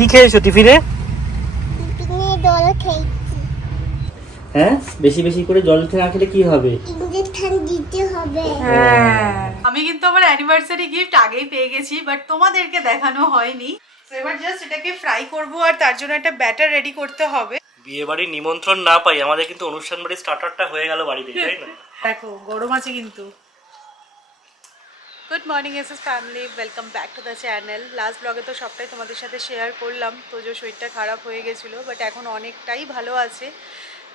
কি খেয়েছো টিফিনে? টিফিনে জল খেয়েছি। হ্যাঁ, বেশি বেশি করে জল না খেলে কি হবে? ইঞ্জেকশন দিতে হবে। হ্যাঁ, আমি কিন্তু আমার অ্যানিভার্সারি গিফট আগেই পেয়ে গেছি, বাট তোমাদেরকে দেখানো হয়নি। তো এবার জাস্ট এটাকে ফ্রাই করব, আর তার জন্য একটা ব্যাটার রেডি করতে হবে। বিয়ে বাড়ির নিমন্ত্রণ না পাই আমাদের কিন্তু অনুষ্ঠান বাড়ির স্টার্টারটা হয়ে গেল বাড়িতে, তাই না? দেখো গরম আছে কিন্তু। Good morning SS family, welcome back to the channel. Last ব্লগে তো সবটাই তোমাদের সাথে শেয়ার করলাম। তো যে শরীরটা খারাপ হয়ে গেছিলো, বাট এখন অনেকটাই ভালো আছে।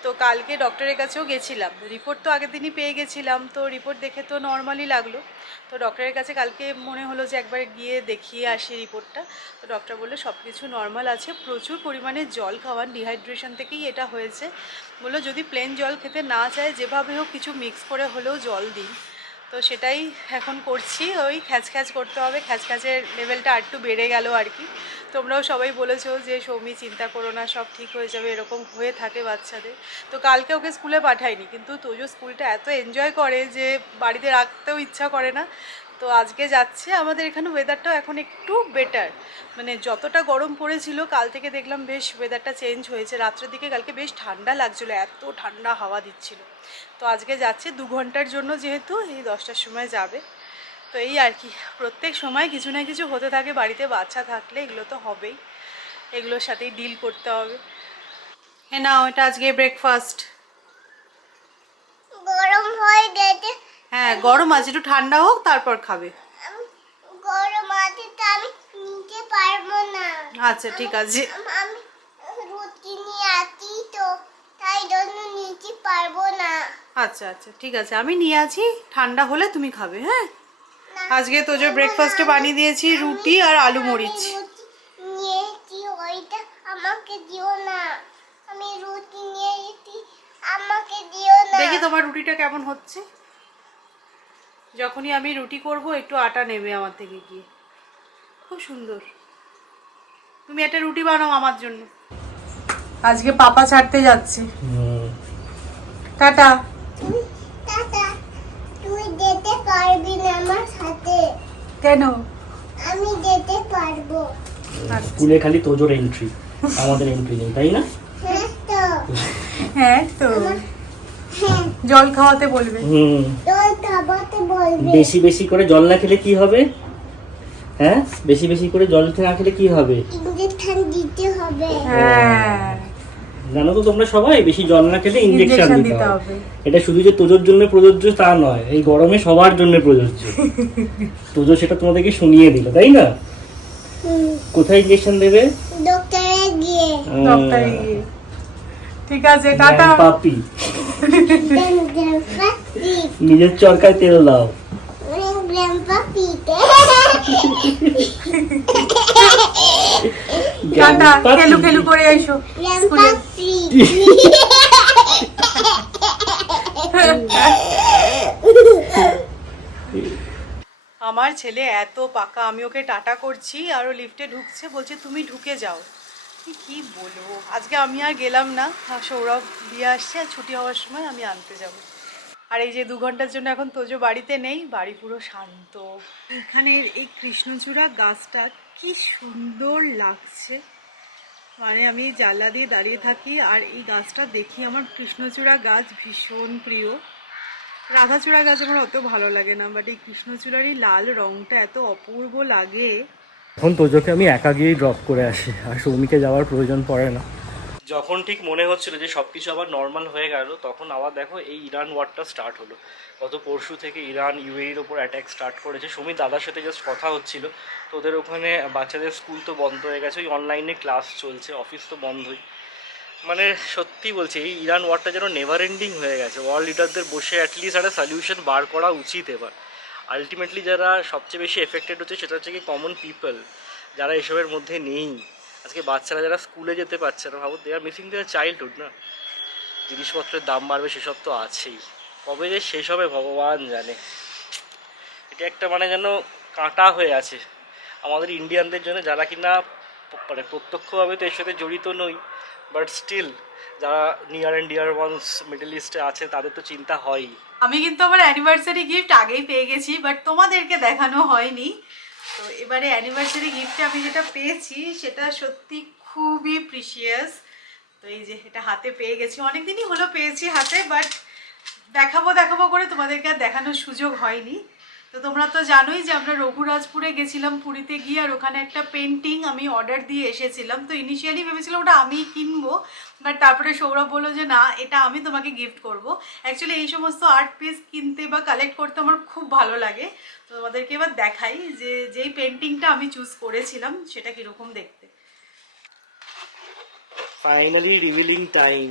তো কালকে ডক্টরের কাছেও গেছিলাম, রিপোর্ট তো আগের দিনই পেয়ে গেছিলাম, তো রিপোর্ট দেখে তো নর্মালি লাগলো। তো ডক্টরের কাছে কালকে মনে হলো যে একবার গিয়ে দেখিয়ে আসি রিপোর্টটা। তো ডক্টর বললো সব কিছু নর্মাল আছে, প্রচুর পরিমাণে জল খাওয়ান, ডিহাইড্রেশন থেকেই এটা হয়েছে। বললো যদি প্লেন জল খেতে না চায়, যেভাবে হোক কিছু মিক্স করে হলেও জল দিন। তো সেটাই এখন করছি, ওই খ্যাচ করতে হবে, খ্যাচের লেভেলটা আরেকটু বেড়ে গেল আর কি। তোমরাও সবাই বলেছো যে সৌমি চিন্তা করো না, সব ঠিক হয়ে যাবে, এরকম হয়ে থাকে বাচ্চাদের। তো কালকে ওকে স্কুলে পাঠাইনি, কিন্তু তোজো স্কুলটা এত এনজয় করে যে বাড়িতে রাখতেও ইচ্ছা করে না। তো আজকে যাচ্ছে। আমাদের এখানে ওয়েদারটাও এখন একটু বেটার, মানে যতটা গরম পড়েছিল কাল থেকে দেখলাম বেশ ওয়েদারটা চেঞ্জ হয়েছে। রাত্রের দিকে কালকে বেশ ঠান্ডা লাগছিলো, এত ঠান্ডা হাওয়া দিচ্ছিল। তো আজকে যাচ্ছে 2 ঘন্টার জন্য, যেহেতু এই 10টার সময় যাবে। তো এই আর কি, প্রত্যেক সময় কিছু না কিছু হতে থাকে বাড়িতে, বাচ্চা থাকলে এগুলো তো হবেই, এগুলোর সাথেই ডিল করতে হবে। হ্যাঁ না, এটা আজকে ব্রেকফাস্ট। গরম হয়ে গেছে। হ্যাঁ গরম আছে, একটু ঠান্ডা হোক তারপর খাবে। গরম আছে তো আমি নিতে পারবো না। আচ্ছা ঠিক আছে। আমি রুটি নিয়ে আসি তো, তাই জন্য নিতে পারবো না। আচ্ছা আচ্ছা ঠিক আছে, আমি নিয়ে আছি, ঠান্ডা হলে তুমি খাবে। হ্যাঁ, না, আজকে তোজোর ব্রেকফাস্টে বানিয়ে দিয়েছি রুটি আর আলু মরিচ। রুটি নিয়েছি, ওইটা আমাকে দিও না। আমি রুটি নিয়েছি, আমাকে দিও না। দেখি তোমার রুটিটা কেমন হচ্ছে। যখনই আমি রুটি করব একটু আটা নেবে আমার থেকে গিয়ে, খুব সুন্দর। তুমি একটা রুটি বানাও আমার জন্য। আজকে পাপা ছাড়তে যাচ্ছে, টাটা। টাটা। তুই যেতে পারবি না আমার সাথে। কেন? আমি যেতে পারবো। স্কুলে খালি তোজোর এন্ট্রি, আমাদের এন্ট্রি নেই, তাই না? হ্যাঁ তো। হ্যাঁ তো, হ্যাঁ, জল খাওয়াতে বলবে। জল খাবাতে বলবে। বেশি বেশি করে জল না খেলে কি হবে? হ্যাঁ, বেশি বেশি করে জল না খেলে কি হবে? ইঞ্জেকশন দিতে হবে। হ্যাঁ, জানো তো তোমরা সবাই, বেশি জল না খেলে ইনজেকশন ইনজেকশন দিতে দিতে হবে। হবে। এটা শুধু যে তোজোর জন্য প্রযোজ্য তা নয়, এই গরমে সবার জন্য প্রযোজ্য। তোজো সেটা তোমাদেরকে শুনিয়ে দিল, তাই না? কোথায় ইনজেকশন দেবে? ডক্টরে গিয়ে। ডক্টরে গিয়ে। ঠিক আছে, টাটা। পাপি, গ্র্যান্ডপা পিক। নিজের চরকায় তেল দাও। Grandpa pick. টাটা, পাপি। খেলু খেলু করে এসো গ্র্যান্ডপা স্কুলে। পিক। আমার ছেলে এত পাকা, আমি ওকে টাটা করছি আর ও লিফটে ঢুকছে, বলছে তুমি ঢুকে যাও। কি বলবো, আজকে আমি আর গেলাম না, সৌরভ দিয়ে আসছে, আর ছুটি হওয়ার সময় আমি আনতে যাব। আর এই যে 2 ঘন্টার জন্য এখন তোজো বাড়িতে নেই, বাড়ি পুরো শান্ত। এখানের এই কৃষ্ণচূড়া গাছটা কি সুন্দর লাগছে, মানে আমি জানলা দিয়ে দাঁড়িয়ে থাকি আর এই গাছটা দেখি। আমার কৃষ্ণচূড়া গাছ ভীষণ প্রিয়। রাধাচূড়া গাছ আমার অত ভালো লাগে না, বাট এই কৃষ্ণচূড়ার এই লাল রংটা এত অপূর্ব লাগে। এখন তোজোকে আমি একা গিয়েই ড্রপ করে আসি, আর সৌমিকে যাওয়ার প্রয়োজন পড়ে না। যখন ঠিক মনে হচ্ছিল যে সব কিছু আবার নর্মাল হয়ে গেল, তখন আবার দেখো এই ইরান ওয়ারটা স্টার্ট হলো। গত পরশু থেকে ইরান ইউএইর ওপর অ্যাটাক স্টার্ট করেছে। সৌমির দাদার সাথে জাস্ট কথা হচ্ছিল, তো ওদের ওখানে বাচ্চাদের স্কুল তো বন্ধ হয়ে গেছে, ওই অনলাইনে ক্লাস চলছে, অফিস তো বন্ধই। মানে সত্যি বলছি, এই ইরান ওয়ারটা যেন নেভার এন্ডিং হয়ে গেছে। ওয়ার্ল্ড লিডারদের বসে অ্যাটলিস্ট একটা সলিউশন বার করা উচিত এবার। আলটিমেটলি যারা সবচেয়ে বেশি এফেক্টেড হচ্ছে সেটা হচ্ছে কি কমন পিপল, যারা এসবের মধ্যে নেই। আজকে বাচ্চারা যারা স্কুলে যেতে পারছে না, ভাবো দে আর মিসিং দেয়ার চাইল্ডহুড না। জিনিসপত্রের দাম বাড়বে সেসব তো আছেই, কবে যে শেষ হবে ভগবান জানে। এটা একটা মানে যেন কাঁটা হয়ে আছে আমাদের ইন্ডিয়ানদের জন্য, যারা কিনা মানে প্রত্যক্ষভাবে তো এর সাথে জড়িত নই, বাট স্টিল যারা near and dear ones middle ইস্টে আছে তাদের তো চিন্তা হয়ই। আমি কিন্তু আমার অ্যানিভার্সারি গিফট আগেই পেয়ে গেছি, বাট তোমাদেরকে দেখানো হয়নি। তো এবারে অ্যানিভার্সারি গিফটে আমি যেটা পেয়েছি সেটা সত্যি খুবই প্রিশিয়াস। তো এই যে এটা হাতে পেয়ে গেছি, অনেকদিনই হলো পেয়েছি হাতে, বাট দেখাবো করে তোমাদেরকে আর দেখানোর সুযোগ হয়নি। তো তোমরা তো জানোই যে আমরা রঘুরাজপুরে গেছিলাম পুরীতে গিয়ে, আর ওখানে একটা পেন্টিং আমি অর্ডার দিয়ে এসেছিলাম। তো ইনিশিয়ালি ভেবেছিলাম ওটা আমি কিনবো, বাট তারপরে সৌরভ বললো যে না, এটা আমি তোমাকে গিফট করব। অ্যাকচুয়ালি এই সমস্ত আর্ট পিস কিনতে বা কালেক্ট করতে আমার খুব ভালো লাগে। তো তোমাদেরকে এবার দেখাই যে যেই পেন্টিংটা আমি চুজ করেছিলাম সেটা কীরকম দেখতে। Finally revealing time.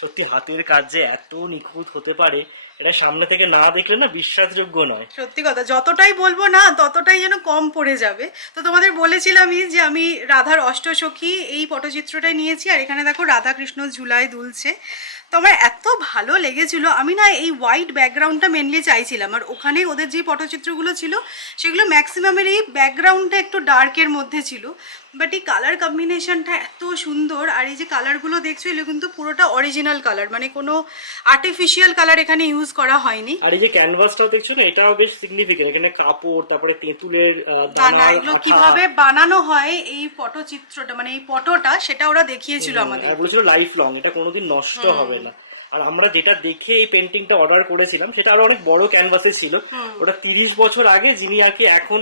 সত্যি হাতের কাজ যে এত নিখুঁত হতে পারে, এটা সামনে থেকে না দেখলে না বিশ্বাসযোগ্য নয়। সত্যি কথা, যতটাই বলবো না ততটাই যেন কম পড়ে যাবে। তো তোমাদের বলেছিলামই যে আমি রাধার অষ্টসখী এই পটচিত্রটাই নিয়েছি, আর এখানে দেখো রাধা কৃষ্ণ ঝুলায় দুলছে। তো আমার এত ভালো লেগেছিল, আমি না এই হোয়াইট ব্যাকগ্রাউন্ডটা মেনলি চাইছিলাম, আর ওখানে ওদের যে পটচিত্রগুলো ছিল সেগুলো ম্যাক্সিমামের এই ব্যাকগ্রাউন্ডটা একটু ডার্কের মধ্যে ছিল, বাট এই কালার কম্বিনেশনটা এত সুন্দর। আর এই যে কালারগুলো দেখছো এগুলো কিন্তু পুরোটা অরিজিনাল কালার, মানে কোনো আর্টিফিশিয়াল কালার এখানে ইউজ করা হয়নি। আর এই যে ক্যানভাসটা দেখছো না, এটাও বেশ সিগনিফিকেন্ট। এখানে কাপড়, তারপরে তেঁতুলের দানা, এগুলো কিভাবে বানানো হয় এই পটচিত্রটা, মানে এই পটটা, সেটা ওরা দেখিয়েছিল আমাদের। আর বলেছিল লাইফ লং, এটা কোনোদিন নষ্ট হবে না। আর আমরা যেটা দেখে এই পেন্টিংটা অর্ডার করেছিলাম সেটা আরো অনেক বড় ক্যানভাসে ছিল। ওটা 30 বছর আগে যিনি আর কি এখন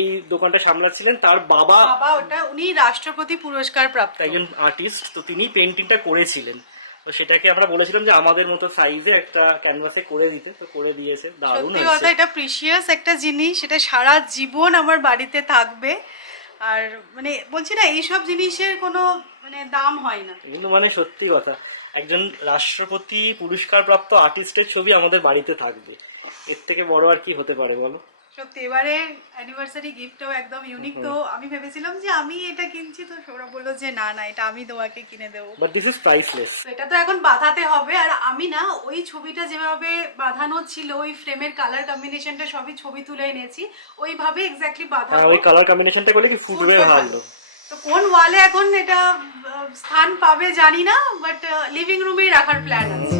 এই দোকানটা সামলাচ্ছিলেন, তার বাবা ওটা উনি রাষ্ট্রপতি পুরস্কার প্রাপ্ত একজন আর্টিস্ট, তো তিনি পেন্টিংটা করেছিলেন। তো সেটাকে আমরা বলেছিলাম যে আমাদের মতো সাইজে একটা ক্যানভাসে করে দিতে, তো করে দিয়েছে। দারুণ সত্যি কথা, এটা প্রিশিয়াস একটা জিনিস, এটা সারা জীবন আমার বাড়িতে থাকবে। আর মানে বলছি না, এইসব জিনিসের কোনো মানে দাম হয় না। কিন্তু মানে সত্যি কথা, একজন রাষ্ট্রপতি পুরস্কার প্রাপ্ত আর্টিস্টের ছবি আমাদের বাড়িতে থাকবে, এর থেকে বড় আর কি হতে পারে বলো। সত্যি এবারে অ্যানিভার্সারি গিফটটাও একদম ইউনিক। তো আমি ভেবেছিলাম যে আমি এটা কিনছি, তো সৌরভ বললো যে না না, এটা আমি তোমাকে কিনে দেবো। But this is priceless. এটা তো এখন বাঁধাতে হবে, আর আমি না ওই ছবিটা যেভাবে বাঁধানো ছিল, ওই ফ্রেমের কালার কম্বিনেশনটা সবই ছবি তুলে এনেছি, ওইভাবে এক্স্যাক্টলি বাঁধাবো। ওই কালার কম্বিনেশনটা করলে কি ফুটবে ভালো। তো কোন ওয়ালে এখন এটা স্থান পাবে জানি না, বাট লিভিং রুমেই রাখার প্ল্যান আছে।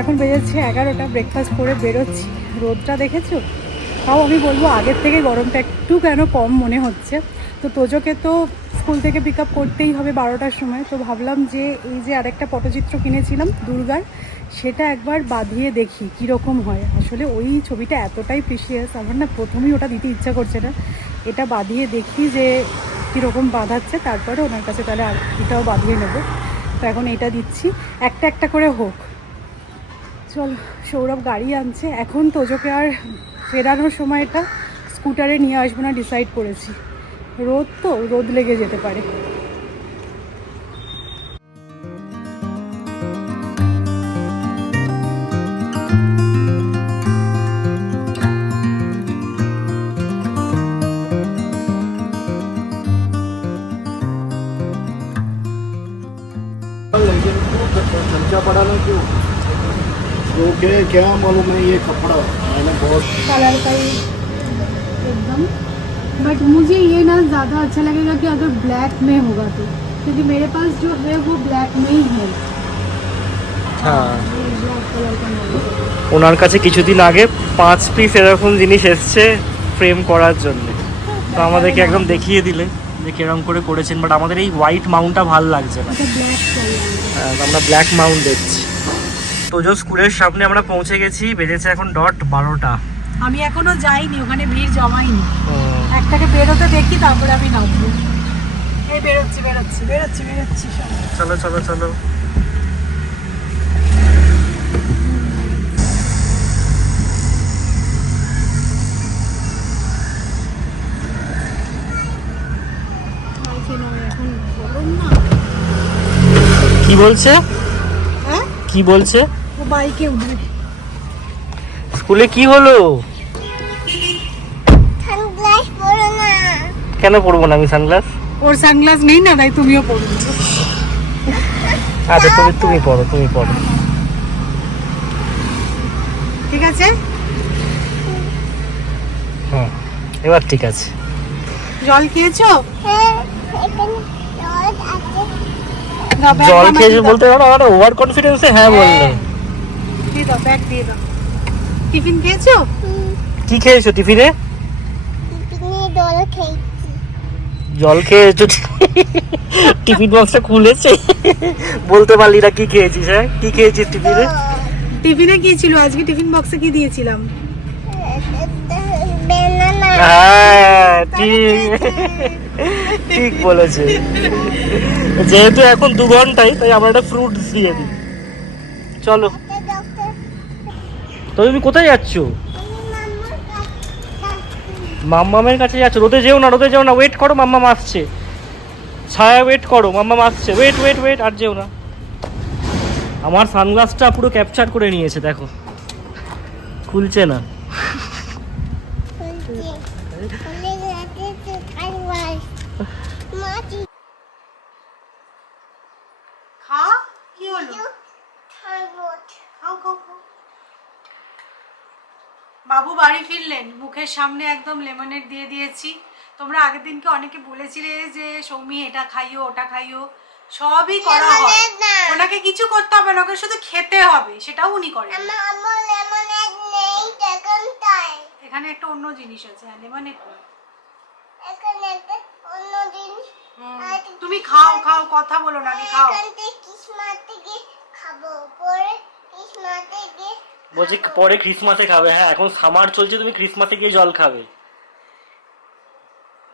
এখন বেজেছে 11টা, ব্রেকফাস্ট করে বেরোচ্ছি। রোদটা দেখেছো, তাও আমি বলবো আগের থেকে গরমটা একটু কেন কম মনে হচ্ছে। তো তোজোকে তো স্কুল থেকে পিক আপ করতেই হবে 12টার সময়। তো ভাবলাম যে এই যে আরেকটা পটচিত্র কিনেছিলাম দুর্গার, সেটা একবার বাঁধিয়ে দেখি কীরকম হয়। আসলে ওই ছবিটা এতটাই প্রিশিয়াস, আমার না প্রথমেই ওটা দিতে ইচ্ছা করছে না। এটা বাঁধিয়ে দেখি যে কীরকম বাঁধাচ্ছে, তারপরে ওনার কাছে তাহলে আর এটাও বাঁধিয়ে নেব। তো এখন এটা দিচ্ছি, একটা একটা করে হোক। চল, সৌরভ গাড়ি আনছে এখন। তোজোকে আর ফেরানোর সময়টা স্কুটারে নিয়ে আসবো না ডিসাইড করেছি, রোদ তো রোদ লেগে যেতে পারে। क्या मालूम है ये कपड़ा मैंने बहुत कलर का ही एकदम, बट मुझे ये ना ज़्यादा अच्छा लगेगा कि अगर ब्लैक में होगा तो, क्योंकि मेरे पास जो है वो ब्लैक में ही है। হ্যাঁ, ब्लैक कलर का नहीं। ওনার কাছে কিছুদিন আগে 5 পিস এরকম জিনিস এসছে ফ্রেম করার জন্য। তো আমাদেরকে একদম দেখিয়ে দিলে যে কিরকম করে করেছেন। বাট আমাদের এই হোয়াইট মাউন্টটা ভালো লাগছে না, ब्लैक चाहिए। আমরা ব্ল্যাক মাউন্ট দেখছি। তোজো স্কুলের সামনে আমরা পৌঁছে গেছি, বেজেছে এখন ডট 12টা। আমি এখনো যাইনি, ওখানে ভিড় জমাইনি। একটাকে বেরোতে দেখি, তারপরে আমি নামবো। এই বেরোচ্ছি। চলো চলো চলো। কি বলছে? হ্যাঁ, কি বলছে? ও বাইকে উঠবে। স্কুলে কি হলো? সানগ্লাস পরো না। কেন পরবো না আমি সানগ্লাস? ওর সানগ্লাস নেই না, তাই তুমিও পরবে। আচ্ছা তুমি পরো। ঠিক আছে, হ্যাঁ এবার ঠিক আছে। জল খেয়েছো? হ্যাঁ, এখানে রোদ আছে। দাও, ব্যাগ জল আমাকে খেয়েছে দাও। বলতে পারো, আমার ওভার কনফিডেন্সে হ্যাঁ বললে। দিয়ে দাও, ব্যাগ দিয়ে দাও। টিফিন খেয়েছো? কি খেয়েছো টিফিনে? টিফিনে দল খেয়েছি। জল খেয়েছো? টিফিন বক্সটা খুলেছে, বলতে পারলি না কি খেয়েছিস? হ্যাঁ, কি খেয়েছিস টিফিনে? টিফিনে কি ছিল আজকে? টিফিন বক্সে কি দিয়েছিলাম? বেনানা। হ্যাঁ ঠিক, ঠিক বলেছে। যেহেতু এখন 2 ঘন্টায়, তাই আমরা একটা ফ্রুটস দিয়ে দিই। চলো, ডক্টর তো তুমি কোথায় যাচ্ছ? মাম্মার কাছে। মাম্মামের কাছে যাচ্ছ? রোদে যেও না, রোদে যেও না, ওয়েট করো, মাম্মাম আসছে। ছায়া ওয়েট করো, মাম্মাম আসছে, ওয়েট ওয়েট ওয়েট, আর যেও না। আমার সানগ্লাসটা পুরো ক্যাপচার করে নিয়েছে, দেখো খুলছে না। খা, কি হলো? খাও খাও খাও। বাবু বাড়ি ফিরলেন, মুখের সামনে একদম লেমনেড দিয়ে দিয়েছি। তোমরা আগের দিনকে অনেকে বলেছিলে যে সৌমি এটা খাইও ওটা খাইও, সবই করা হয়। Lemonade না। ওনাকে কিছু করতে হবে না, ওকে শুধু খেতে হবে, সেটাও উনি করেন। এখানে একটা অন্য জিনিস আছে, হ্যাঁ লেমনেড। তুমি খাও খাও, কথা বলো না, খাও। বলছি পরে ক্রিসমাসে খাবে। হ্যাঁ, এখন সামার চলছে, তুমি ক্রিসমাসে গিয়ে জল খাবে।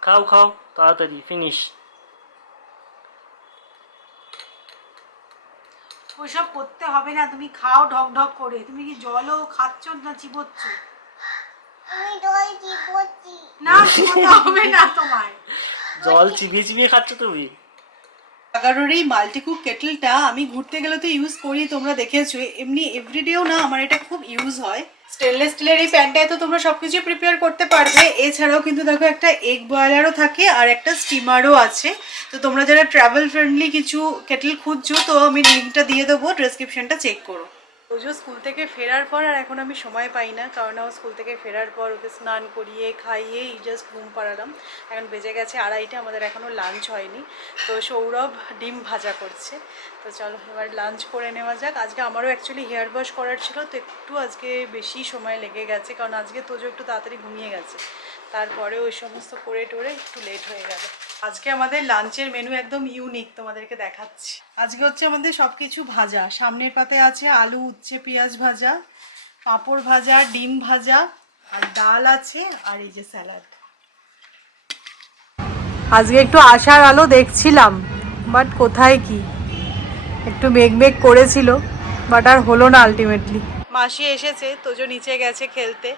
খাও খাও তাড়াতাড়ি, ফিনিশ। ওইসব করতে হবে না, তুমি খাও ঢক ঢক করে। তুমি কি জলও খাচ্ছ না চিবোচ্ছ? না, চিবোতে হবে না তোমায়। জল চিবিয়ে চিবিয়ে খাচ্ছ তুমি? 11-এর এই মাল্টিকুক কেটেলটা আমি ঘুরতে গেলে তো ইউজ করি, তোমরা দেখেছো। এমনি এভরিডেও না আমার এটা খুব ইউজ হয়। স্টেনলেস স্টিলের এই প্যানটায় তো তোমরা সবকিছু প্রিপেয়ার করতে পারবে। এছাড়াও কিন্তু দেখো একটা এগ বয়লারও থাকে আর একটা স্টিমারও আছে। তো তোমরা যারা ট্রাভেল ফ্রেন্ডলি কিছু কেটেল খুঁজছো, তো আমি লিঙ্কটা দিয়ে দেবো, ডেসক্রিপশনটা চেক করো। ওজো স্কুল থেকে ফেরার পর আর এখন আমি সময় পাই না, কারণ ও স্কুল থেকে ফেরার পর ওকে স্নান করিয়ে খাইয়েই জাস্ট ঘুম পাড়ালাম। এখন বেজে গেছে 2:30, আমাদের এখনও লাঞ্চ হয়নি। তো সৌরভ ডিম ভাজা করছে। তো চলো এবার লাঞ্চ করে নেওয়া যাক। আজকে আমারও অ্যাকচুয়ালি হেয়ার ওয়াশ করার ছিল, তো একটু আজকে বেশি সময় লেগে গেছে, কারণ আজকে তোজো একটু তাড়াতাড়ি ঘুমিয়ে গেছে। তারপরে ওই সমস্ত করে টোরে একটু লেট হয়ে গেল। আজকে আমাদের লাঞ্চের মেনু একদম ইউনিক, তোমাদেরকে দেখাচ্ছি। আজকে হচ্ছে আমাদের সব কিছু ভাজা। সামনের পাতে আছে আলু, উচ্ছে, পেঁয়াজ ভাজা, পাঁপড় ভাজা, ডিম ভাজা, আর ডাল আছে, আর এই যে স্যালাড। আজকে একটু আশার আলো দেখছিলাম, বাট কোথায় কি, একটু মেঘ মেঘ করেছিল, বাট আর হলো না আলটিমেটলি। মাসি এসেছে, তোজো নিচে গেছে খেলতে।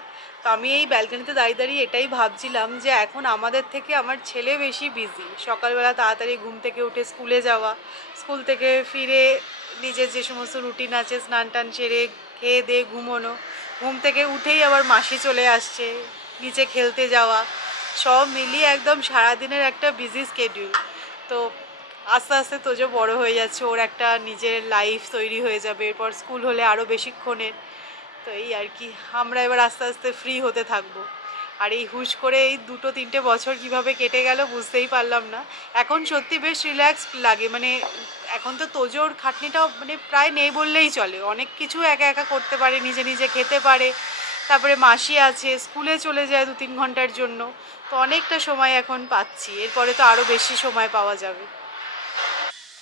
তো আমি এই ব্যালকনিতে দাঁড়িয়ে দাঁড়িয়ে এটাই ভাবছিলাম যে এখন আমাদের থেকে আমার ছেলে বেশি বিজি। সকালবেলা তাড়াতাড়ি ঘুম থেকে উঠে স্কুলে যাওয়া, স্কুল থেকে ফিরে নিজের যে সমস্ত রুটিন আছে, স্নান টান সেরে খেয়ে দিয়ে ঘুমোনো, ঘুম থেকে উঠেই আবার মাসি চলে আসছে, নিচে খেলতে যাওয়া, সব মিলিয়ে একদম সারাদিনের একটা বিজি স্কেডিউল। তো আস্তে আস্তে তোজো বড় হয়ে যাচ্ছে, ওর একটা নিজের লাইফ তৈরি হয়ে যাবে, এরপর স্কুল হলে আরও বেশিক্ষণের। তো এই আর কি, আমরা এবার আস্তে আস্তে ফ্রি হতে থাকবো। আর এই হুশ করে এই 2-3 বছর কিভাবে কেটে গেল বুঝতেই পারলাম না। এখন সত্যি বেশ রিল্যাক্সড লাগে, মানে এখন তো তোজোর খাটনিটাও মানে প্রায় নেই বললেই চলে। অনেক কিছু একা একা করতে পারে, নিজে নিজে খেতে পারে। তারপরে মাসি আছে, স্কুলে চলে যায় 2-3 ঘন্টার জন্য। তো অনেকটা সময় এখন পাচ্ছি, এরপরে তো আরও বেশি সময় পাওয়া যাবে।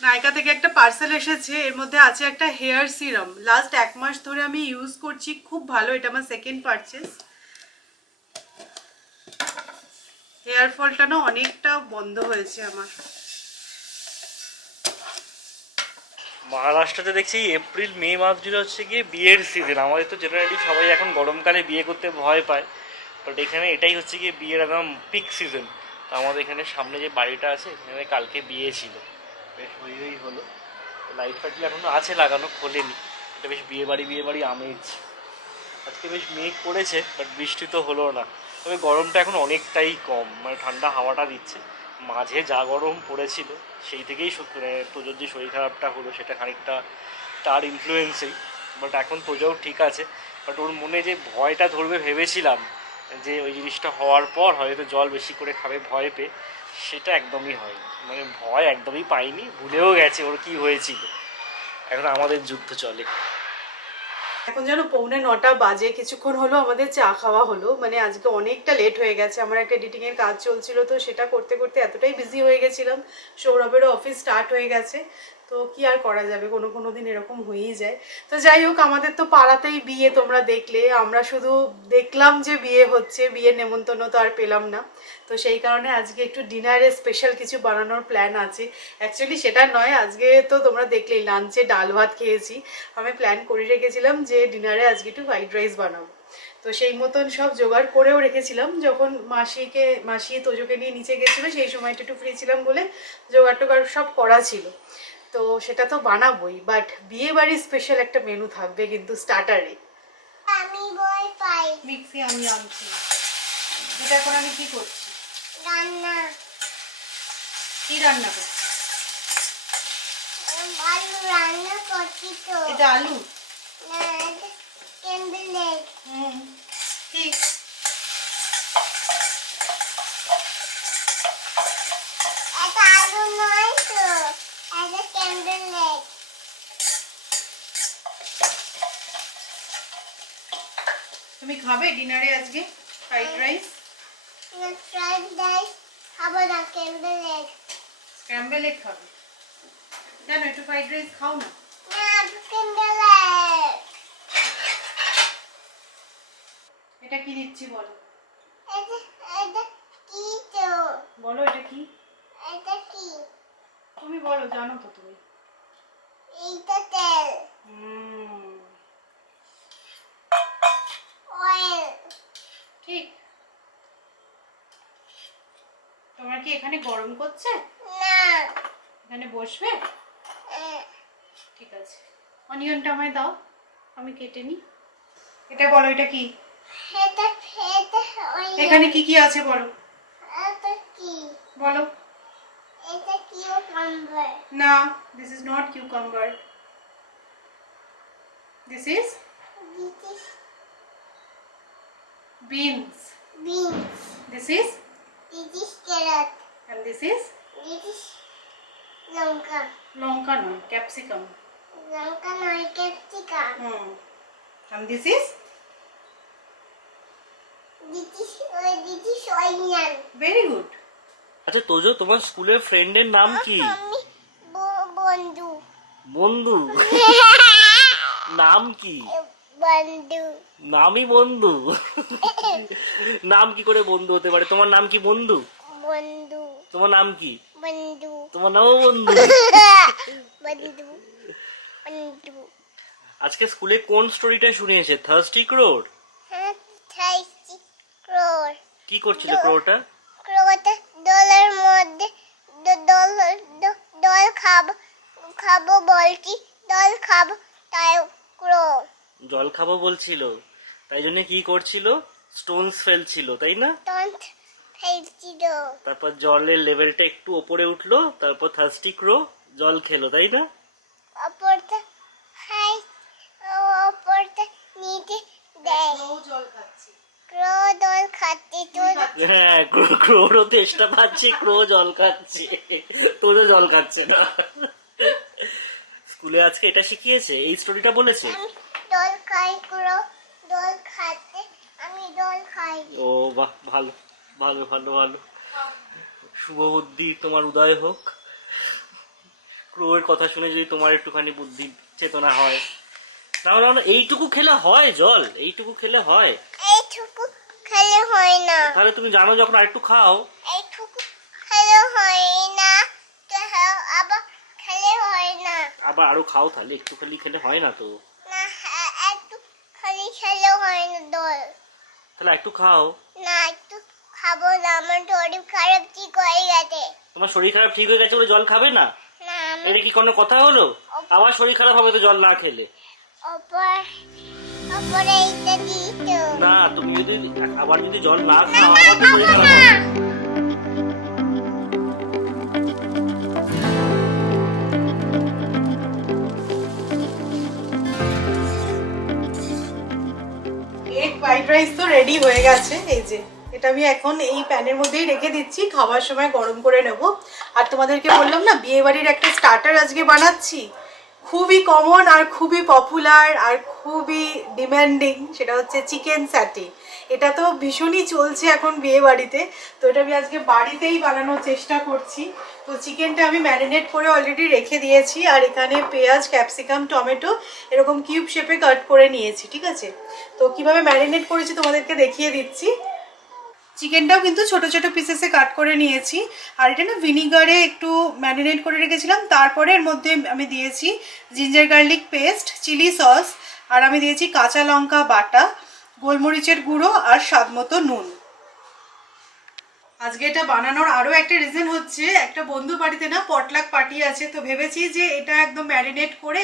নাইকা থেকে একটা পার্সেল এসেছে, এর মধ্যে আছে একটা হেয়ার সিরাম। লাস্ট 1 মাস ধরে আমি ইউজ করছি, খুব ভালো। এটা আমার সেকেন্ড পারচেস। হেয়ার ফলটা না অনেকটা বন্ধ হয়েছে আমার। মহারাষ্ট্রতে দেখছি এপ্রিল মে মাস জুড়ে হচ্ছে গিয়ে বিয়ের সিজন। আমাদের তো জেনারেলি সবাই এখন গরমকালে বিয়ে করতে ভয় পায়, বাট এখানে এটাই হচ্ছে গিয়ে বিয়ের একদম পিক সিজন। তো আমাদের এখানে সামনে যে বাড়িটা আছে, এখানে কালকে বিয়ে ছিল, বেশ হয়েই হলো। লাইট ফাইট এখনও আছে লাগানো, খোলেনি। এটা বেশ বিয়ে বাড়ি আমেজ। আজকে বেশ মেঘ করেছে, বাট বৃষ্টি তো হলো না। তবে গরমটা এখন অনেকটাই কম, মানে ঠান্ডা হাওয়াটা দিচ্ছে। মাঝে যা গরম পড়েছিল, সেই থেকেই তোজোর যে শরীর খারাপটা হলো সেটা খানিকটা তার ইনফ্লুয়েন্সেই। বাট এখন তোজোও ঠিক আছে। বাট ওর মনে যে ভয়টা ধরবে ভেবেছিলাম, যে ওই জিনিসটা হওয়ার পর হয়তো জল বেশি করে খাবে ভয় পেয়ে, সেটা একদমই হয়নি। মানে ভয় একদমই পাইনি, ভুলেও গেছে ওর কী হয়েছিল। এখন আমাদের যুদ্ধ চলে। এখন যেন 9:45 বাজে, কিছুক্ষণ হলো আমাদের চা খাওয়া হলো। মানে আজকে অনেকটা লেট হয়ে গেছে, আমার একটা এডিটিংয়ের কাজ চলছিল, তো সেটা করতে করতে এতটাই বিজি হয়ে গেছিলাম। সৌরভেরও অফিস স্টার্ট হয়ে গেছে, তো কি আর করা যাবে, কোনো কোনো দিন এরকম হয়েই যায়। তো যাই হোক, আমাদের তো পাড়াতেই বিয়ে, তোমরা দেখলে। আমরা শুধু দেখলাম যে বিয়ে হচ্ছে, বিয়ের নেমন্তন্ন তো আর পেলাম না। তো সেই কারণে আজকে একটু ডিনারে স্পেশাল কিছু বানানোর প্ল্যান আছে। অ্যাকচুয়ালি সেটা নয়, আজকে তো তোমরা দেখলেই লাঞ্চে ডাল ভাত খেয়েছি। আমি প্ল্যান করে রেখেছিলাম যে ডিনারে আজকে একটু ফ্রাইড রাইস বানাবো। তো সেই মতন সব জোগাড় করেও রেখেছিলাম। যখন মাসি তোজোকে নিয়ে নিচে গেছিলো, সেই সময়টা একটু ফ্রি ছিলাম বলে জোগাড় টোগাড় সব করা ছিল। তো সেটা তো বানাবোই, বাট বিয়ে বাড়ির স্পেশাল একটা মেনু থাকবে কিন্তু স্টার্টারে। আমি ভয় পাই। মিক্সি আমি আনছি। এটা এখন আমি কি করছি? রান্না। কি রান্না করছি? আলু রান্না করছি তো। এটা আলু? না, এটা ক্যাম্বেল এগ। ঠিক। এটা আলু নয় তো, এটা ক্যাম্বেল এগ। তুমি খাবে ডিনারে আজকে ফ্রাইড রাইস? না, ফ্রাইড রাইস খাবো না, ক্যাম্বেল এগ। স্ক্র্যাম্বল এগ খাবে? জানো একটু ফ্রাইড রাইস খাও না। না, ক্যাম্বেল এগ। এটা কি দিচ্ছি বলো? এটা কি তো? বলো এটা কি? এটা কি? তুমি বলো, জানো তো তুমি। এইটা তেল। অয়েল। ঠিক। তোমার কি এখানে গরম করছে? না। এখানে বসবে? আহ, ঠিক আছে। অনিয়নটা আমায় দাও, আমি কেটে নিই। এটা বলো এটা কি? এটা অয়েল। এখানে কি কি আছে বলো? এটা কি? বলো। এটা কিউকাম্বার। না, this is not cucumber. This is This is beans. beans. This is This is carrot. and this is This is লঙ্কা। লঙ্কা নয়, ক্যাপসিকাম। লঙ্কা নয়, capsicum. And this is This is onion. very good. আচ্ছা তোজো, তোমার স্কুলের ফ্রেন্ডের নাম কি? আমি বন্ধু। বন্ধু? নাম কি? বন্ধু। নামই বন্ধু? নাম কি করে বন্ধু হতে পারে? তোমার নাম কি বন্ধু? বন্ধু। তোমার নাম কি? বন্ধু। তোমার নামও বন্ধু? বন্ধু। বন্ধু। আজকে স্কুলে কোন স্টোরিটা শুনিয়েছে? থার্স্টি ক্রোর? হ্যাঁ, খাইছি ক্রোর। কি করছিল ক্রোটা? ক্রোটা দলের মধ্যে দল খাবো বলছি, দল খাবো, তাই ক্রো। জল খাবো বলছিল, তাই জন্য কি করছিল? স্টোনস ফেলছিল, তাই না? তন্ত্র ফেলছিল। তারপর জলের লেভেলটা একটু ওপরে উঠলো, তারপর থার্স্টি ক্রো জল খেলো, তাই না? অপরটা খাই, অপরটা নিতে দেয়। জল খাচ্ছি। ক্রো দল খাচ্ছে তো। হ্যাঁ, ক্রোরও তেষ্টা পাচ্ছে, ক্রো জল খাচ্ছে, তোরও জল খাচ্ছে না। স্কুলে আজকে এটা শিখিয়েছে, এই স্টোরিটা বলেছে। আমি দল খাই, ক্রো দল খাচ্ছে, আমি দল খাই। ও বাহ, ভালো ভালো ভালো ভালো। শুভ বুদ্ধি তোমার উদয় হোক। ক্রোয়ের কথা শুনে যদি তোমার একটুখানি বুদ্ধি চেতনা হয়। না না না, এইটুকু খেলে হয় জল? এইটুকু খেলে হয়? এইটুকু খেলে হয় না। তাহলে তুমি জানো যখন আরেকটু খাও। এইটুকু খেলে হয় না, তো আবার খেলে হয় না। আবার আরো খাও, তাহলে একটু খালি খেলে হয় না তো। না, একটু খালি খেলে হয় না দল। তাহলে একটু খাও। না, একটু খাবো না, আমার শরীর খারাপ ঠিক হয়ে গেছে। তোমার শরীর খারাপ ঠিক হয়ে গেছে বলে জল খাবে না? না, আমি এটা কি কোনো কথা হলো? আবার শরীর খারাপ হবে তো জল না খেলে। অপরে এইটা দিত। না, তুমি যদি আবার যদি জল না খাও আবার তো শরীর খারাপ হবে। এগ ফ্রাইড রাইস তো রেডি হয়ে গেছে। এই যে এটা আমি এখন এই প্যানের মধ্যেই রেখে দিচ্ছি, খাবার সময় গরম করে নেব। আর তোমাদেরকে বললাম না বিয়ে বাড়ির একটা স্টার্টার আজকে বানাচ্ছি, খুবই কমন আর খুবই পপুলার আর খুবই ডিম্যান্ডিং, সেটা হচ্ছে চিকেন স্যাটে। এটা তো ভীষণই চলছে এখন বিয়ে বাড়িতে, তো এটা আমি আজকে বাড়িতেই বানানোর চেষ্টা করছি। তো চিকেনটা আমি ম্যারিনেট করে অলরেডি রেখে দিয়েছি, আর এখানে পেঁয়াজ, ক্যাপসিকাম, টমেটো এরকম কিউব শেপে কাট করে নিয়েছি, ঠিক আছে। তো কিভাবে ম্যারিনেট করেছি তোমাদেরকে দেখিয়ে দিচ্ছি। চিকেনটাও কিন্তু ছোট ছোট পিসেসে কাট করে নিয়েছি, আর এটা না ভিনিগারে একটু ম্যারিনেট করে রেখেছিলাম। তারপরে এর মধ্যে আমি দিয়েছি ginger garlic paste, chilli sauce, আর আমি দিয়েছি কাঁচা লঙ্কা বাটা, গোলমরিচের গুঁড়ো আর স্বাদ মতো নুন। আজকে এটা বানানোর আরও একটা রিজন হচ্ছে, একটা বন্ধু বাড়িতে না পটলাক পার্টি আছে, তো ভেবেছি যে এটা একদম ম্যারিনেট করে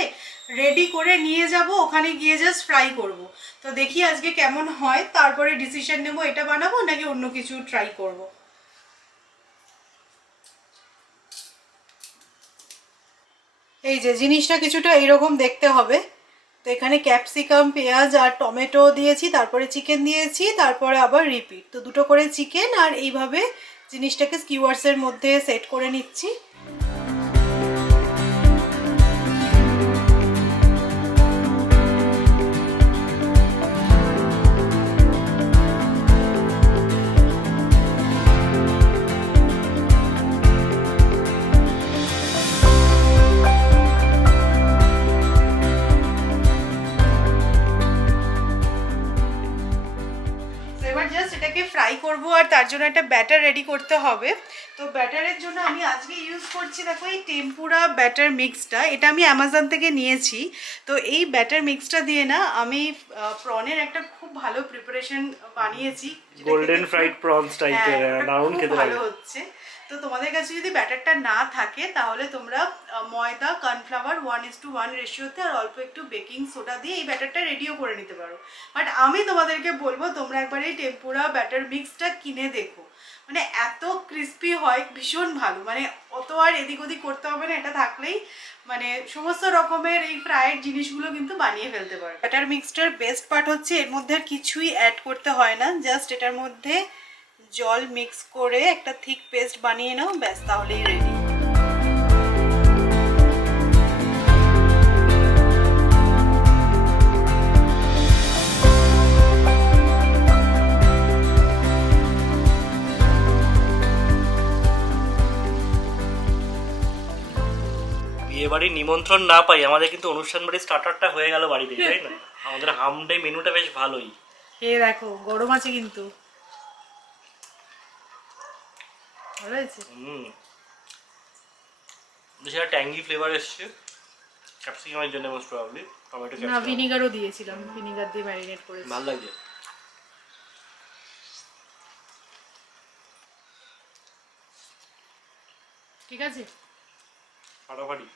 রেডি করে নিয়ে যাব, ওখানে গিয়ে জাস্ট ফ্রাই করব। তো দেখি আজকে কেমন হয়, তারপরে ডিসিশন নেব এটা বানাবো নাকি অন্য কিছু ট্রাই করব। এই যে জিনিসটা কিছুটা এইরকম দেখতে হবে। তো এখানে ক্যাপসিকাম, পেঁয়াজ আর টমেটো দিয়েছি, তারপরে চিকেন দিয়েছি, তারপরে আবার রিপিট। তো দুটো করে চিকেন, আর এইভাবে জিনিসটাকে স্কিওয়ার্সের মধ্যে সেট করে নিচ্ছি। ফ্রাই করব, আর তার জন্য একটা ব্যাটার রেডি করতে হবে। তো ব্যাটারের জন্য আমি আজকে ইউজ করছি, দেখো এই টেম্পুরা ব্যাটার মিক্সটা, এটা আমি অ্যামাজন থেকে নিয়েছি। তো এই ব্যাটার মিক্সটা দিয়ে না আমি প্রনের একটা খুব ভালো প্রিপারেশন বানিয়েছি, গোল্ডেন ফ্রাইড প্রনস টাইপের, দারুণ খেতে ভালো লাগে। হচ্ছে। তো তোমাদের কাছে যদি ব্যাটারটা না থাকে তাহলে তোমরা ময়দা, কর্নফ্লাওয়ার 1:1 রেশিওতে আর অল্প একটু বেকিং সোডা দিয়ে এই ব্যাটারটা রেডিও করে নিতে পারো। বাট আমি তোমাদেরকে বলবো তোমরা একবার এই টেম্পুরা ব্যাটার মিক্সটা কিনে দেখো, মানে এত ক্রিস্পি হয়, ভীষণ ভালো। মানে অত আর এদিক ওদিক করতে হবে না, এটা থাকলেই মানে সমস্ত রকমের এই ফ্রাইড জিনিসগুলো কিন্তু বানিয়ে ফেলতে পারো। ব্যাটার মিক্সটার বেস্ট পার্ট হচ্ছে এর মধ্যে আর কিছুই অ্যাড করতে হয় না, জাস্ট এটার মধ্যে জল মিক্স করে একটা থিক পেস্ট বানিয়ে নাও, ব্যাস তাহলেই রেডি। বিয়ে বাড়ির নিমন্ত্রণ না পাই, আমাদের কিন্তু অনুষ্ঠান বাড়ির স্টার্টারটা হয়ে গেল বাড়িতে, তাই না? আমাদের হামডে মেনুটা বেশ ভালোই। এ দেখো গরম আছে কিন্তু ভালো হয়েছে। সেটা ট্যাঙ্গি ফ্লেভার এসছে, ক্যাপসিকামের জন্য মোস্ট প্রবাবলি, টমেটো না ক্যাপসিকাম ভিনিগারও দিয়েছিলাম, ভিনিগার দিয়ে ম্যারিনেট করেছি। ভালো লাগে। ঠিক আছে, ফাটাফাটি।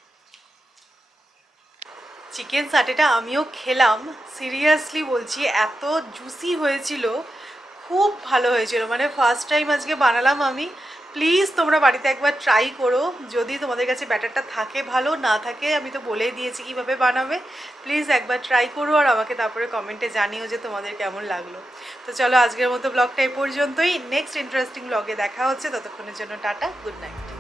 চিকেন সাটেটা আমিও খেলাম, সিরিয়াসলি বলছি এত জুসি হয়েছিল, খুব ভালো হয়েছিল। মানে ফার্স্ট টাইম আজকে বানালাম আমি। প্লিজ তোমরা বাড়িতে একবার ট্রাই করো, যদি তোমাদের কাছে ব্যাটারটা থাকে ভালো, না থাকে আমি তো বলেই দিয়েছি কীভাবে বানাবে। প্লিজ একবার ট্রাই করো, আর আমাকে তারপরে কমেন্টে জানিও যে তোমাদের কেমন লাগলো। তো চলো আজকের মতো ব্লগটা এই পর্যন্তই, নেক্সট ইন্টারেস্টিং ব্লগে দেখা হচ্ছে, ততক্ষণের জন্য টাটা, গুড নাইট।